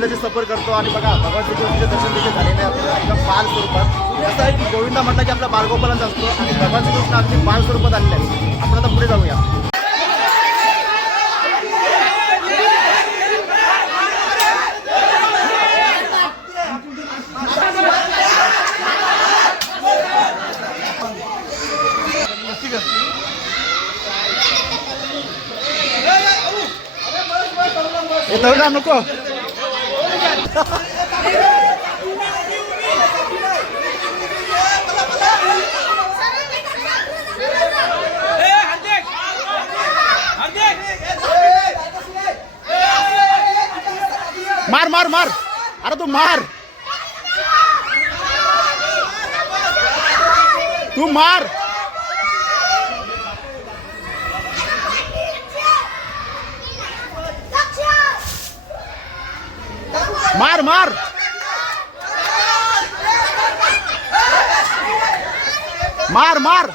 आपण गोविंदाचे सफर करतो आणि बघा भगवान श्रीकृष्णाचे दर्शन देखील झालेले आहे. आपल्याला एकदम बाल स्वरूपात. असं आहे की गोविंदा म्हटलं की आपला बालगोपालांचा असतो आणि भगवान श्रीकृष्ण आमची बाल स्वरूपात आलेले आहेत. आपण आता पुढे जाऊया. येतो ना नको. मार मार मार अरे तू मार तू मार मार मार मार मार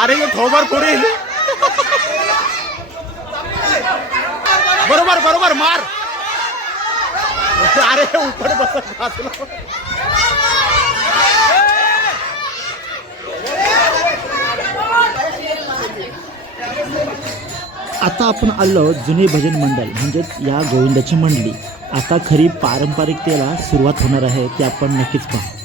अरे ये थोबर पुढील बरोबर बरोबर मार अरे उपड बसत आता आपण आलो जुने भजन मंडळ म्हणजेच या गोविंदाची मंडळी. आता खरी पारंपरिकतेला सुरुवात होणार आहे ते आपण नक्कीच पाहू.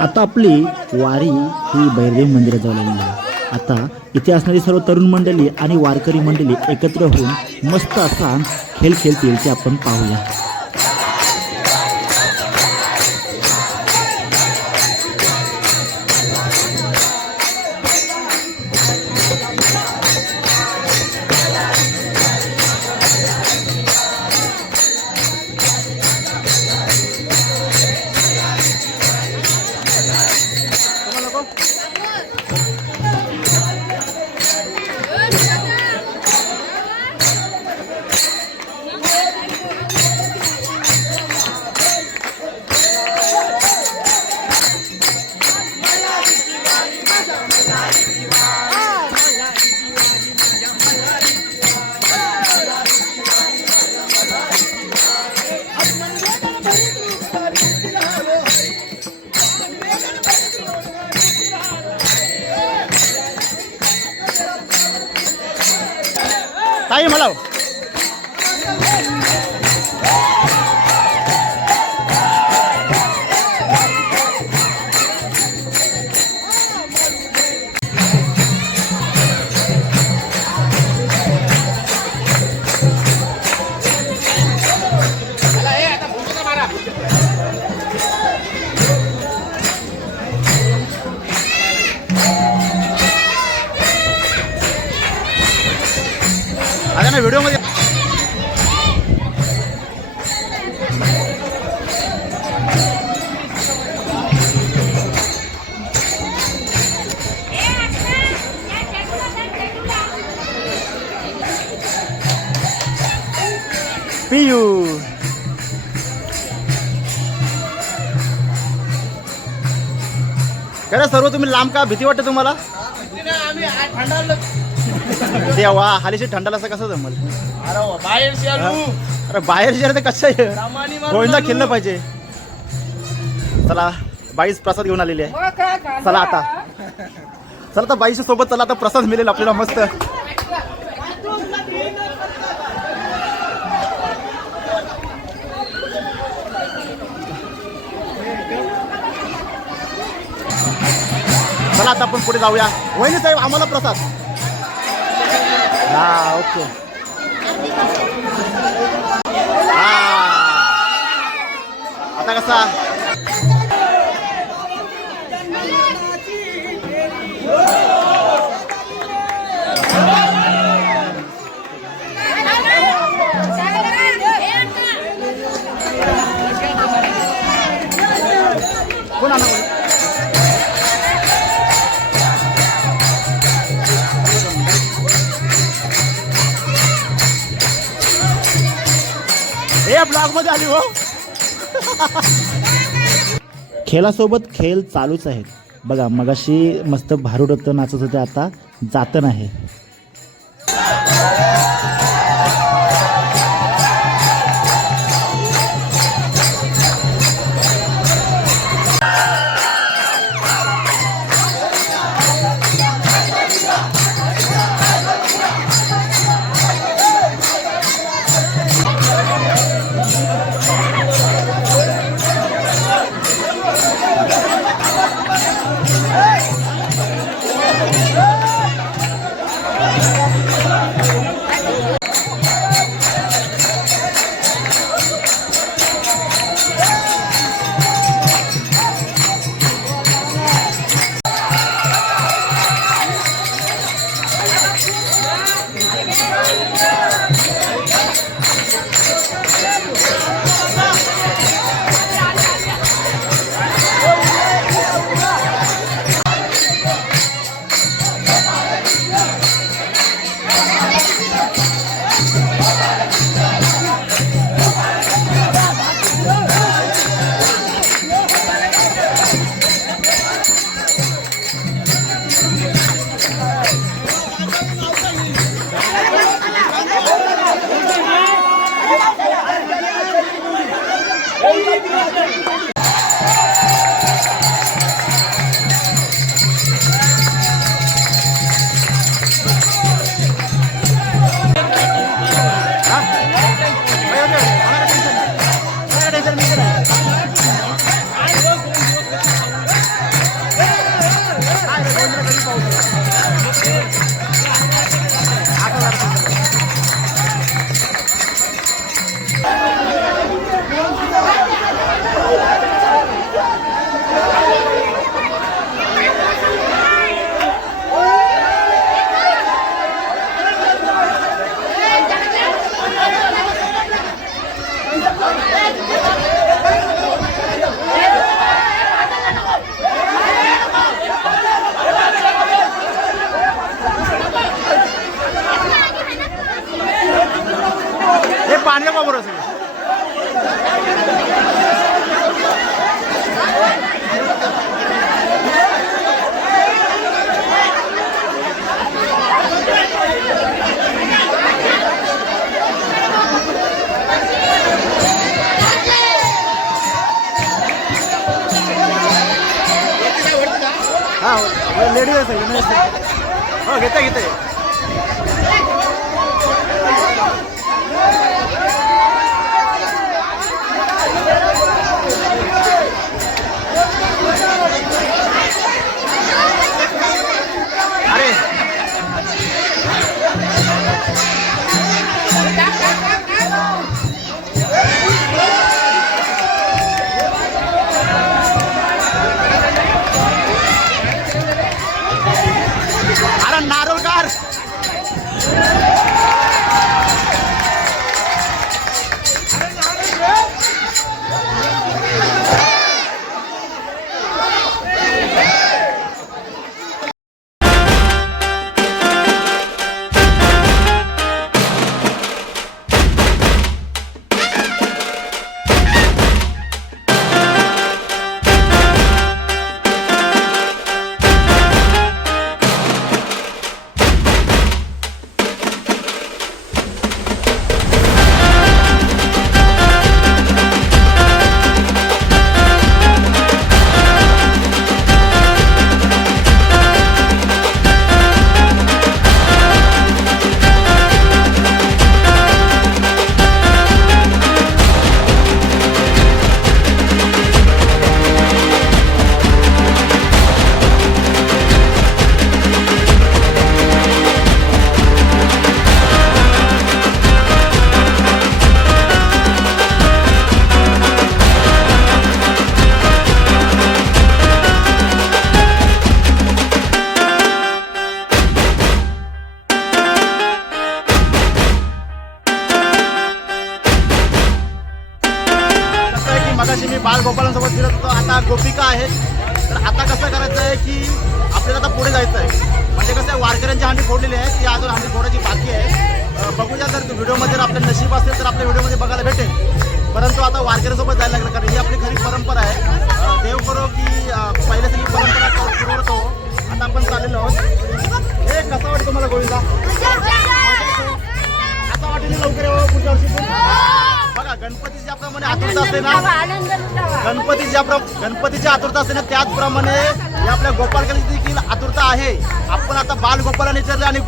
आता आपली वारी ही भैरवी मंदिरात जाऊ लागली आहे. आता इथे असणारी सर्व तरुण मंडळी आणि वारकरी मंडळी एकत्र होऊन मस्त असा खेळ खेळतील ते आपण पाहूया. पियू खरं सर्व तुम्ही लांब का? भीती वाटते तुम्हाला? देवा हालीशी थंडाला असं कसं जमल? अरे बाहेर जे ते कसं आहे? गोविंदा खेळलं पाहिजे. चला बाईस प्रसाद घेऊन आलेली आहे. चला आता. चला आता बाईच्या सोबत चला आता प्रसाद मिळेल आपल्याला मस्त. चला आता आपण पुढे जाऊया. वहिनी साहेब आम्हाला प्रसाद. हा ओके. हा. आता कसा? हे ब्लॉगमध्ये आली हो. खेळासोबत खेळ चालूच आहेत. बघा मगाशी मस्त भारूड नाचत होते आता जातं नाही. हा लेडीज आहे सगळे नाही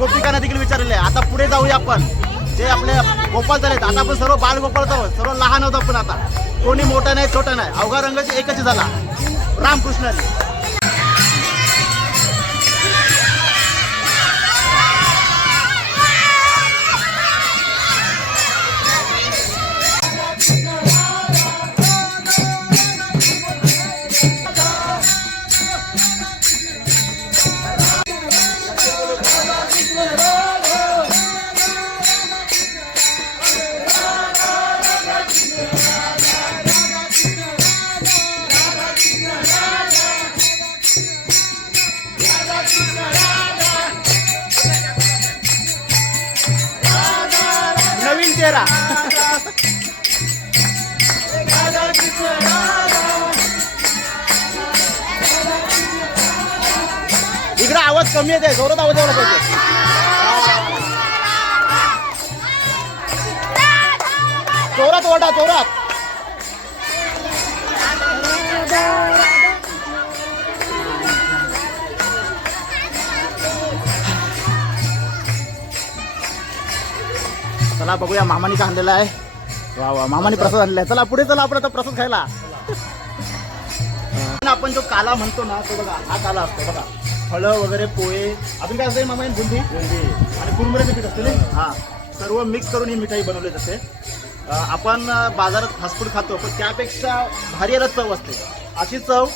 गोपिकांना देखील विचारले. आहे. आता पुढे जाऊया आपण. जे आपले गोपाल झालेत. आता आपण सर्व बाल गोपाल आहोत. सर्व लहान आहोत आपण आता. कोणी मोठा नाही छोटा नाही. अवघा रंगाची एकच झाला. रामकृष्णाने. इकडे आवाज कमी येते जोरात आवाज यायला पाहिजे. जोरात ओढा जोरात. चला बघूया मामाने का आणलेला आहे. वा वा मामाने प्रसाद आणलाय चला पुढे चला आपण आता प्रसाद खायला. आपण जो काला म्हणतो ना तो बघा हा काला असतो बघा. फळं वगैरे पोहे. अजून काय असते मामा बुंदी? आणि कुरमुऱ्याचं पीठ असते ना हा. सर्व मिक्स करून ही मिठाई बनवली जाते. आपण बाजारात फास्ट फूड खातो पण त्यापेक्षा भारी याला चव असते. अशी चव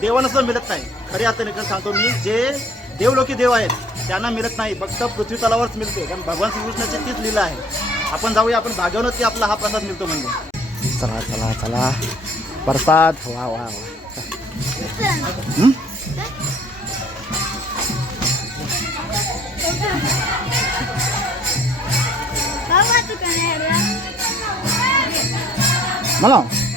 देवानं सुद्धा मिळत नाही. खरी खरं सांगतो मी जे देवलोकी देव आहेत त्यांना मिळत नाही. फक्त पृथ्वी तलावरच मिळते. कारण भगवान श्रीकृष्णाची तीच लीला आहे. आपण जाऊया आपण भाग्यवनच की आपला हा प्रसाद मिळतो म्हणजे चला चला चला. प्रसाद. वा वा वा. हं?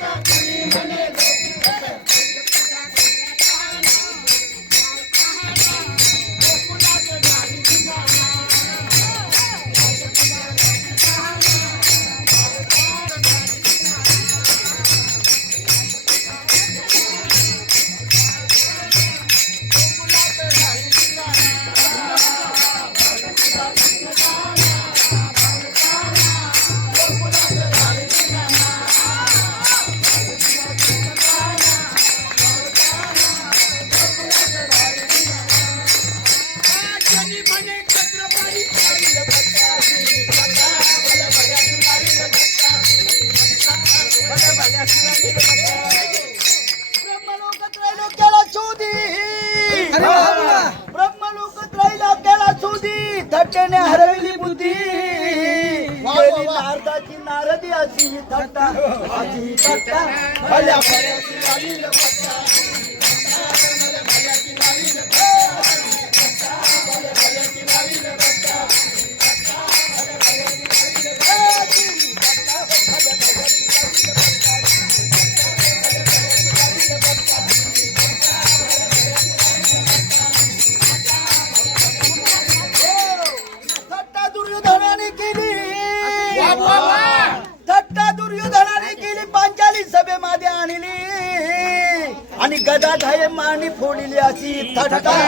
Thank you. ब्रह्मलोक त्रैलोक्याला शोधी ब्रह्मलोक त्रैलोक्याला शोधी थट्टेने हरवली बुद्धी. नारदाची नारदी अशी थट्टा. अशी थट्टा. भल्या भल्याची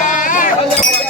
Yeah.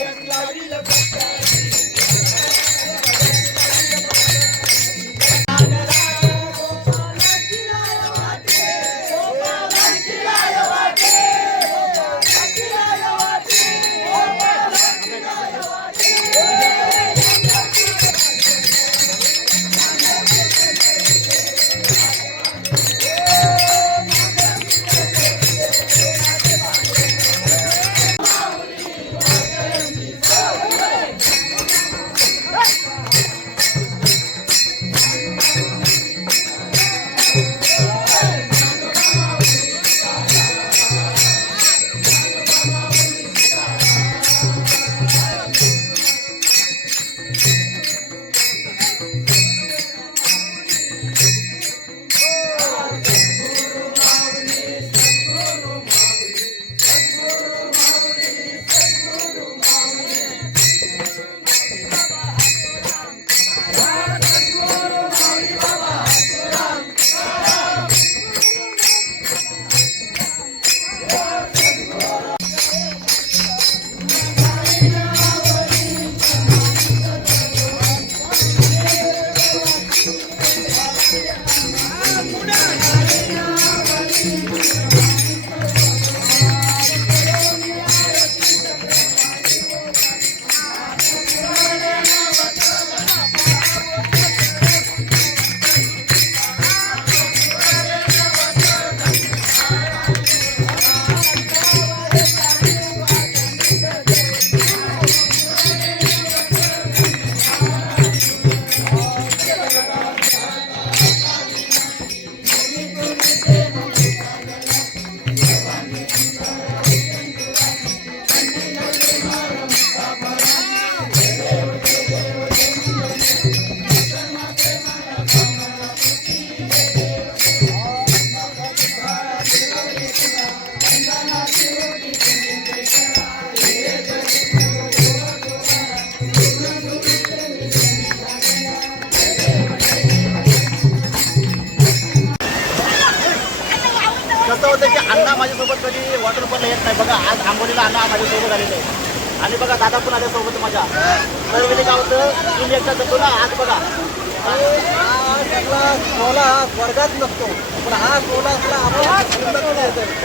सोला हा स्वर्गात नसतो. पण हा सोला असला आपण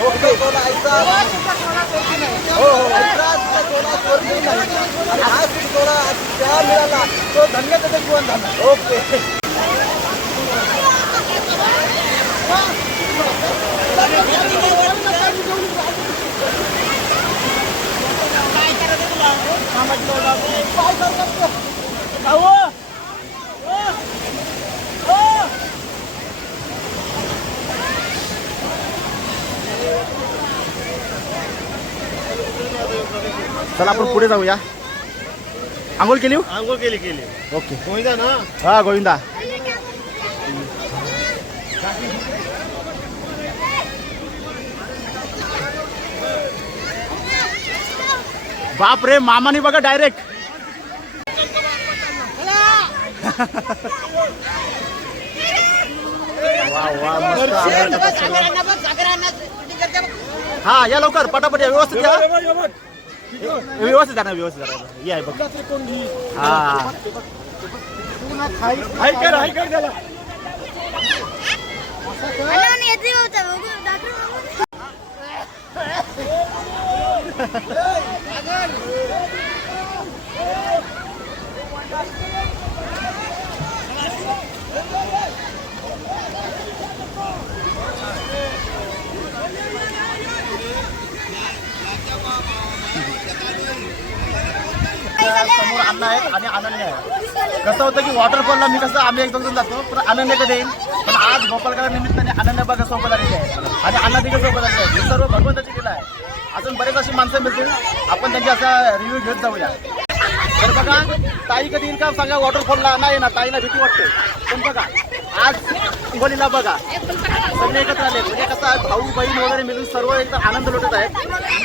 ओके सोला ऐसा हो हो. सोला हा सोला ज्या मिळाला तो धन्य त्याचं जीवन झालं. ओके. चला आपण पुढे जाऊया. आंघोळ केली हो? आंघोळ केली केली. ओके. गोविंदा ना? हा गोविंदा. बाप रे मामानी बघा डायरेक्ट वा वा मस्त. हा या लवकर पटापट या व्यवस्थित या. व्यवस्थित या ना व्यवस्थित. या बघ. हा आणि येते होता बघू दाखव बघू समोर अण्णा आहेत आणि अनन्य आहे कसं होतं की वॉटरफॉलला मी कसं आम्ही एकदम जण जातो पण अनन्य कधी येईल पण आज गोपालकरा निमित्ताने अनन्य बघा सोबत आलेली आहे. आणि अण्णा तिकडे सोबत आलेली आहे. हे सर्व भगवंताची केलं आहे. अजून बरेच अशी माणसं मिळतील. आपण त्यांची असा रिव्ह्यू घेत जाऊया. तर बघा ताई कधी येईल का सांगा वॉटरफॉलला नाही ना ताईला भीती वाटते. पण बघा आज हिंगोलीला बघा. सगळे एकत्र आले. म्हणजे कसं भाऊ बहीण वगैरे मिळून सर्व एकदम आनंद लुटत आहेत.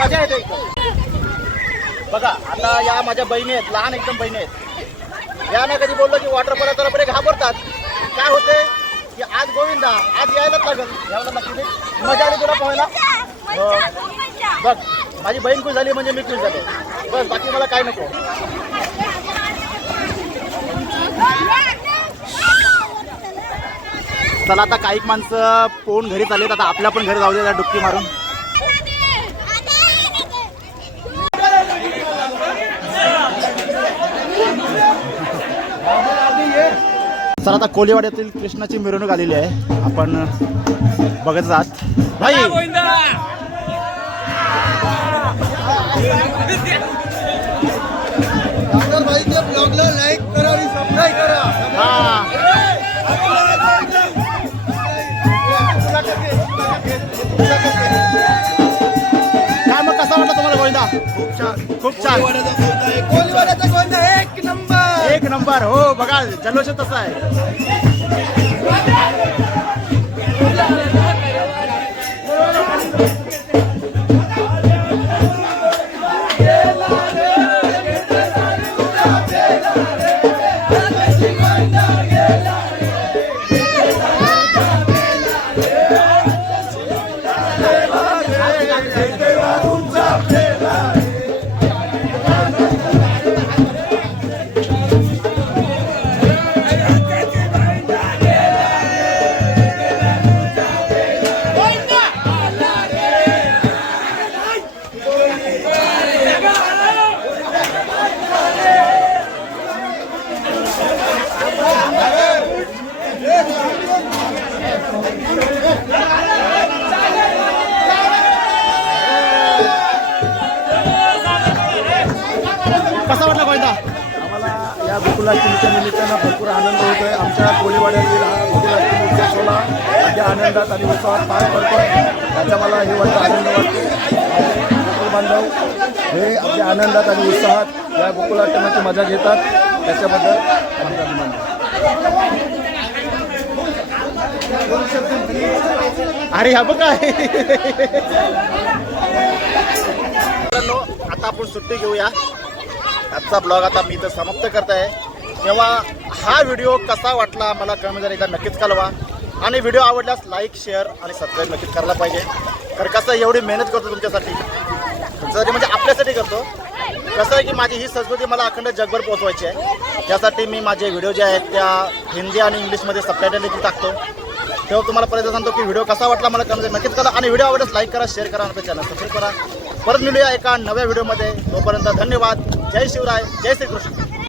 मजा येते एकदम बघा आता या माझ्या बहिणी आहेत. लहान एकदम बहिणी आहेत. या ना कधी बोललो की वॉटरफॉल तर बरे घाबरतात. काय होते? की आज गोविंदा आज यायलाच लागेल. यायला नक्की नाही. मजा आली तुला पोहायला. बघ माझी बहीण खुश झाली म्हणजे मी खुश झालो. बस बाकी मला काय नको. चला आता काही माणसं पोहून घरी चाललेत आता आपल्या पण घरी जाऊ दे डुबकी मारून. चला आता कोलीवाड्यातील कृष्णाची मिरवणूक आलेली आहे. आपण बघत जात भाई! डॉक्टर भाईच्या ब्लॉगला लाईक करा आणि सबस्क्राईब करा. खूप छान. कोलवाड्याचा एक नंबर. एक नंबर. हो बघा जल्लोष तसा आहे. त्याचा मला हे वाटतं आनंद वाटतो बांधव हे आपल्या आनंदात आणि उत्साहात या गोकुलाष्टमाची मजा घेतात. त्याच्याबद्दल आमचा अभिमान अरे हा बघा काय. आता आपण सुट्टी घेऊया. आजचा ब्लॉग आता मी इथं समाप्त करत आहे तेव्हा हा व्हिडिओ कसा वाटला मला कमेंट एकदा नक्कीच कळवा. आणि व्हिडिओ आवडल्यास लाईक शेअर आणि सबस्क्राईब नक्कीच करायला पाहिजे. कारण कसं एवढी मेहनत करतो तुमच्यासाठी. तुमच्यासाठी म्हणजे आपल्यासाठी करतो. कसं आहे की माझी ही संस्कृती मला अखंड जगभर पोहोचवायची आहे. त्यासाठी मी माझे व्हिडिओ जे आहेत त्या हिंदी आणि इंग्लिशमध्ये सबटायटल देखील टाकतो. तेव्हा तुम्हाला परत सांगतो की व्हिडिओ कसा वाटला मला कमेंट नक्कीच करा आणि व्हिडिओ आवडल्यास लाईक करा शेअर करा आणि चॅनल सबस्क्राईब करा. परत मिळूया एका नव्या व्हिडिओमध्ये. तोपर्यंत धन्यवाद. जय शिवराय. जय श्रीकृष्ण.